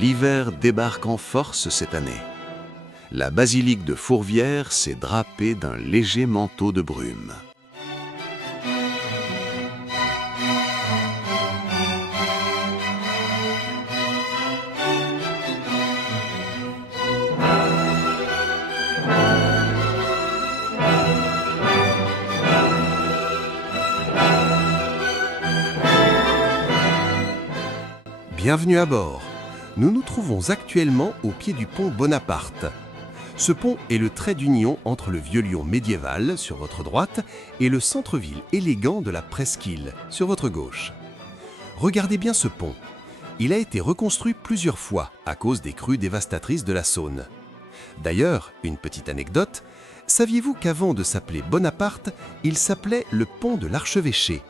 L'hiver débarque en force cette année. La basilique de Fourvière s'est drapée d'un léger manteau de brume. Bienvenue à bord. Nous nous trouvons actuellement au pied du pont Bonaparte. Ce pont est le trait d'union entre le vieux Lyon médiéval, sur votre droite, et le centre-ville élégant de la Presqu'île, sur votre gauche. Regardez bien ce pont. Il a été reconstruit plusieurs fois à cause des crues dévastatrices de la Saône. D'ailleurs, une petite anecdote, saviez-vous qu'avant de s'appeler Bonaparte, il s'appelait le pont de l'Archevêché?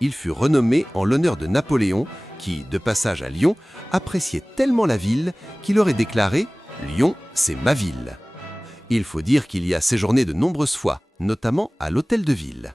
Il fut renommé en l'honneur de Napoléon, qui, de passage à Lyon, appréciait tellement la ville qu'il aurait déclaré « Lyon, c'est ma ville ». Il faut dire qu'il y a séjourné de nombreuses fois, notamment à l'hôtel de ville.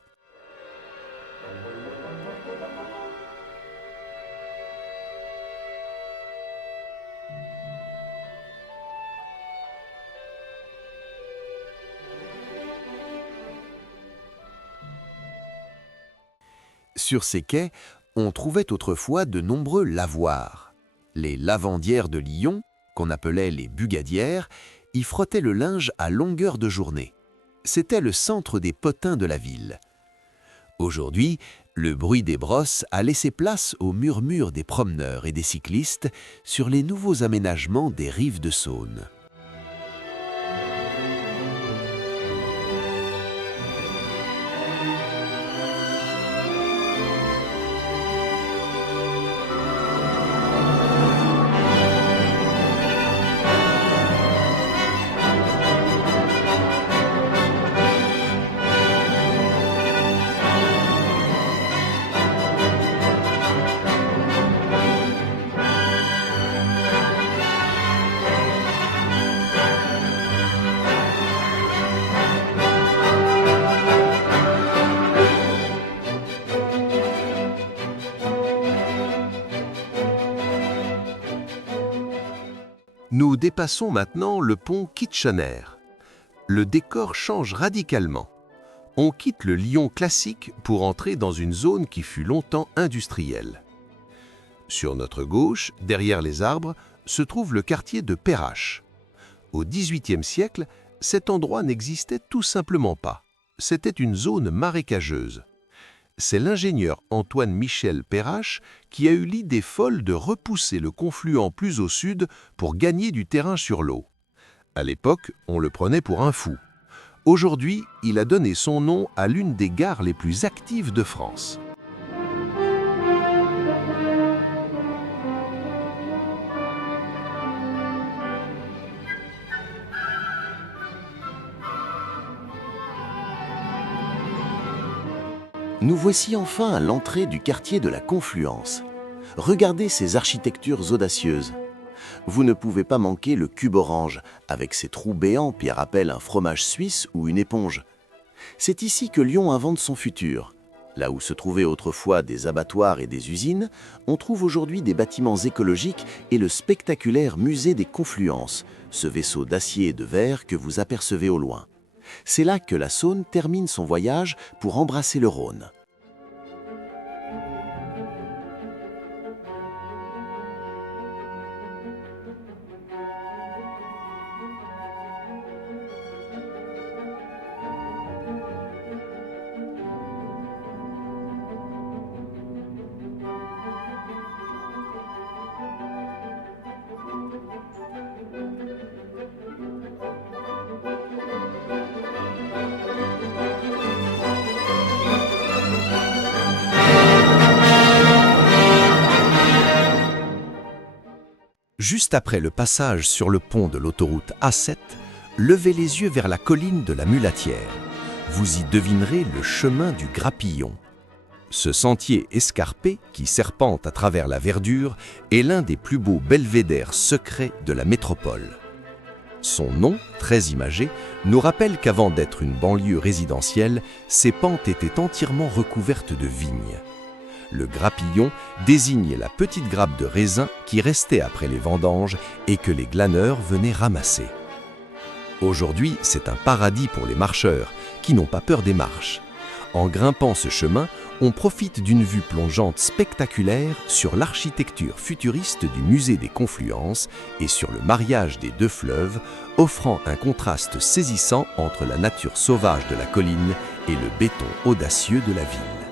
Sur ces quais, on trouvait autrefois de nombreux lavoirs. Les lavandières de Lyon, qu'on appelait les bugadières, y frottaient le linge à longueur de journée. C'était le centre des potins de la ville. Aujourd'hui, le bruit des brosses a laissé place au murmure des promeneurs et des cyclistes sur les nouveaux aménagements des rives de Saône. Nous dépassons maintenant le pont Kitchener. Le décor change radicalement. On quitte le Lyon classique pour entrer dans une zone qui fut longtemps industrielle. Sur notre gauche, derrière les arbres, se trouve le quartier de Perrache. Au XVIIIe siècle, cet endroit n'existait tout simplement pas. C'était une zone marécageuse. C'est l'ingénieur Antoine-Michel Perrache qui a eu l'idée folle de repousser le confluent plus au sud pour gagner du terrain sur l'eau. À l'époque, on le prenait pour un fou. Aujourd'hui, il a donné son nom à l'une des gares les plus actives de France. Nous voici enfin à l'entrée du quartier de la Confluence. Regardez ces architectures audacieuses. Vous ne pouvez pas manquer le cube orange, avec ses trous béants qui rappellent un fromage suisse ou une éponge. C'est ici que Lyon invente son futur. Là où se trouvaient autrefois des abattoirs et des usines, on trouve aujourd'hui des bâtiments écologiques et le spectaculaire musée des Confluences, ce vaisseau d'acier et de verre que vous apercevez au loin. C'est là que la Saône termine son voyage pour embrasser le Rhône. Juste après le passage sur le pont de l'autoroute A7, levez les yeux vers la colline de la Mulatière. Vous y devinerez le chemin du Grappillon. Ce sentier escarpé qui serpente à travers la verdure est l'un des plus beaux belvédères secrets de la métropole. Son nom, très imagé, nous rappelle qu'avant d'être une banlieue résidentielle, ses pentes étaient entièrement recouvertes de vignes. Le grappillon désigne la petite grappe de raisin qui restait après les vendanges et que les glaneurs venaient ramasser. Aujourd'hui, c'est un paradis pour les marcheurs qui n'ont pas peur des marches. En grimpant ce chemin, on profite d'une vue plongeante spectaculaire sur l'architecture futuriste du musée des Confluences et sur le mariage des deux fleuves, offrant un contraste saisissant entre la nature sauvage de la colline et le béton audacieux de la ville.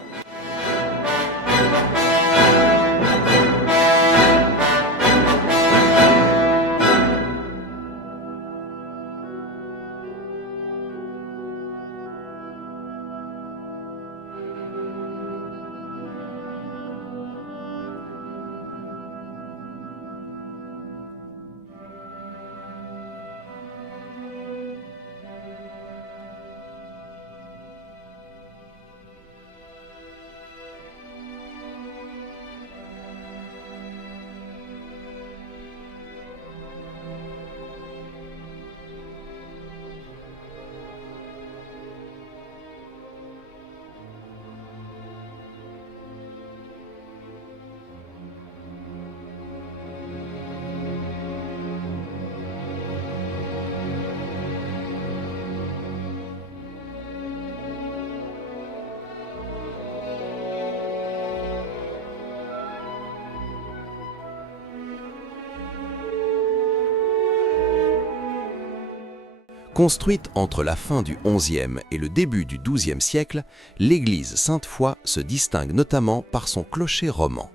Construite entre la fin du XIe et le début du XIIe siècle, l'église Sainte-Foy se distingue notamment par son clocher roman.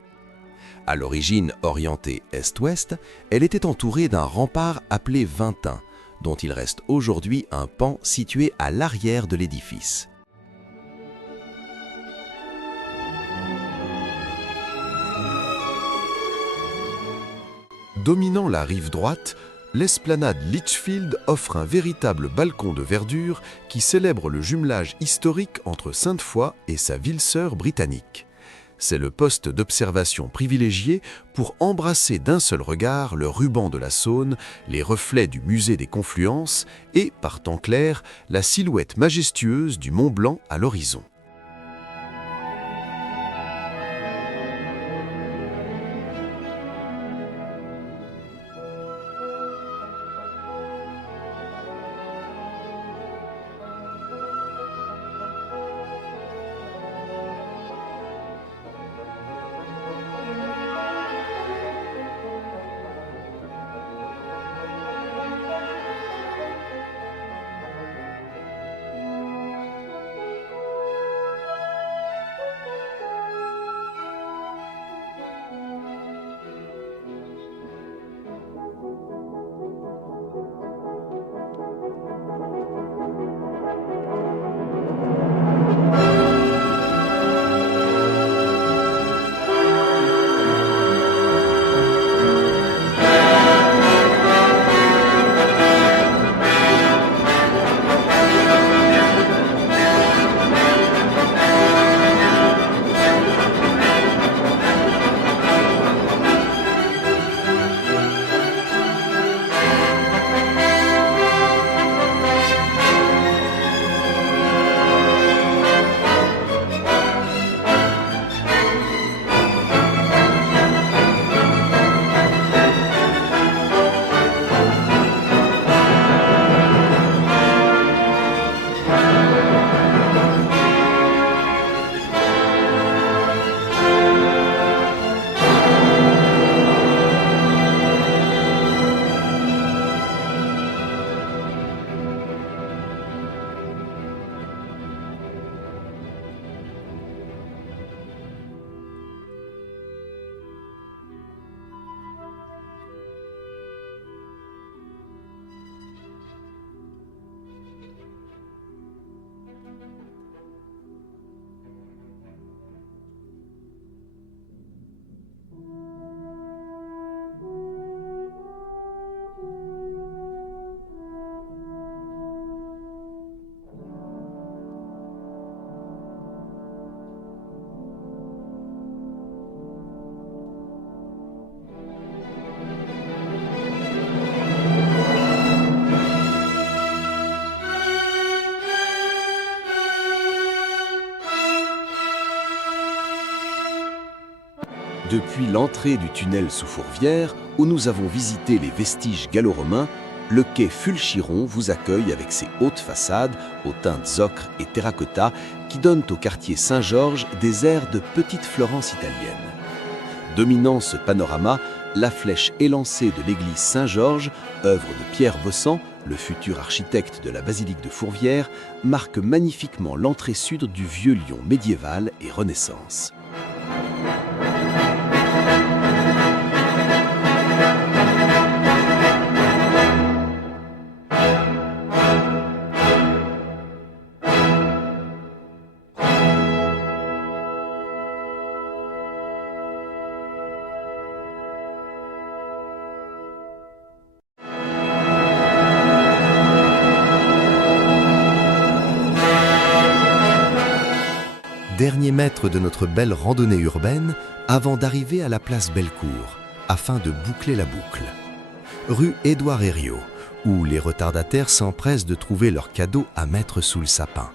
À l'origine orientée est-ouest, elle était entourée d'un rempart appelé Vintin, dont il reste aujourd'hui un pan situé à l'arrière de l'édifice. Dominant la rive droite, l'esplanade Litchfield offre un véritable balcon de verdure qui célèbre le jumelage historique entre Sainte-Foy et sa ville-sœur britannique. C'est le poste d'observation privilégié pour embrasser d'un seul regard le ruban de la Saône, les reflets du musée des Confluences et, par temps clair, la silhouette majestueuse du Mont Blanc à l'horizon. Depuis l'entrée du tunnel sous Fourvière, où nous avons visité les vestiges gallo-romains, le quai Fulchiron vous accueille avec ses hautes façades aux teintes ocre et terracotta qui donnent au quartier Saint-Georges des airs de petite Florence italienne. Dominant ce panorama, la flèche élancée de l'église Saint-Georges, œuvre de Pierre Bossand, le futur architecte de la basilique de Fourvière, marque magnifiquement l'entrée sud du vieux Lyon médiéval et Renaissance. Dernier mètre de notre belle randonnée urbaine avant d'arriver à la place Bellecour, afin de boucler la boucle. Rue Édouard Herriot, où les retardataires s'empressent de trouver leurs cadeaux à mettre sous le sapin.